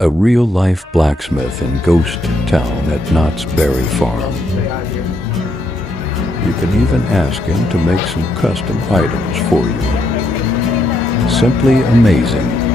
a real-life blacksmith in Ghost Town at Knott's Berry Farm. You can even ask him to make some custom items for you. Simply amazing.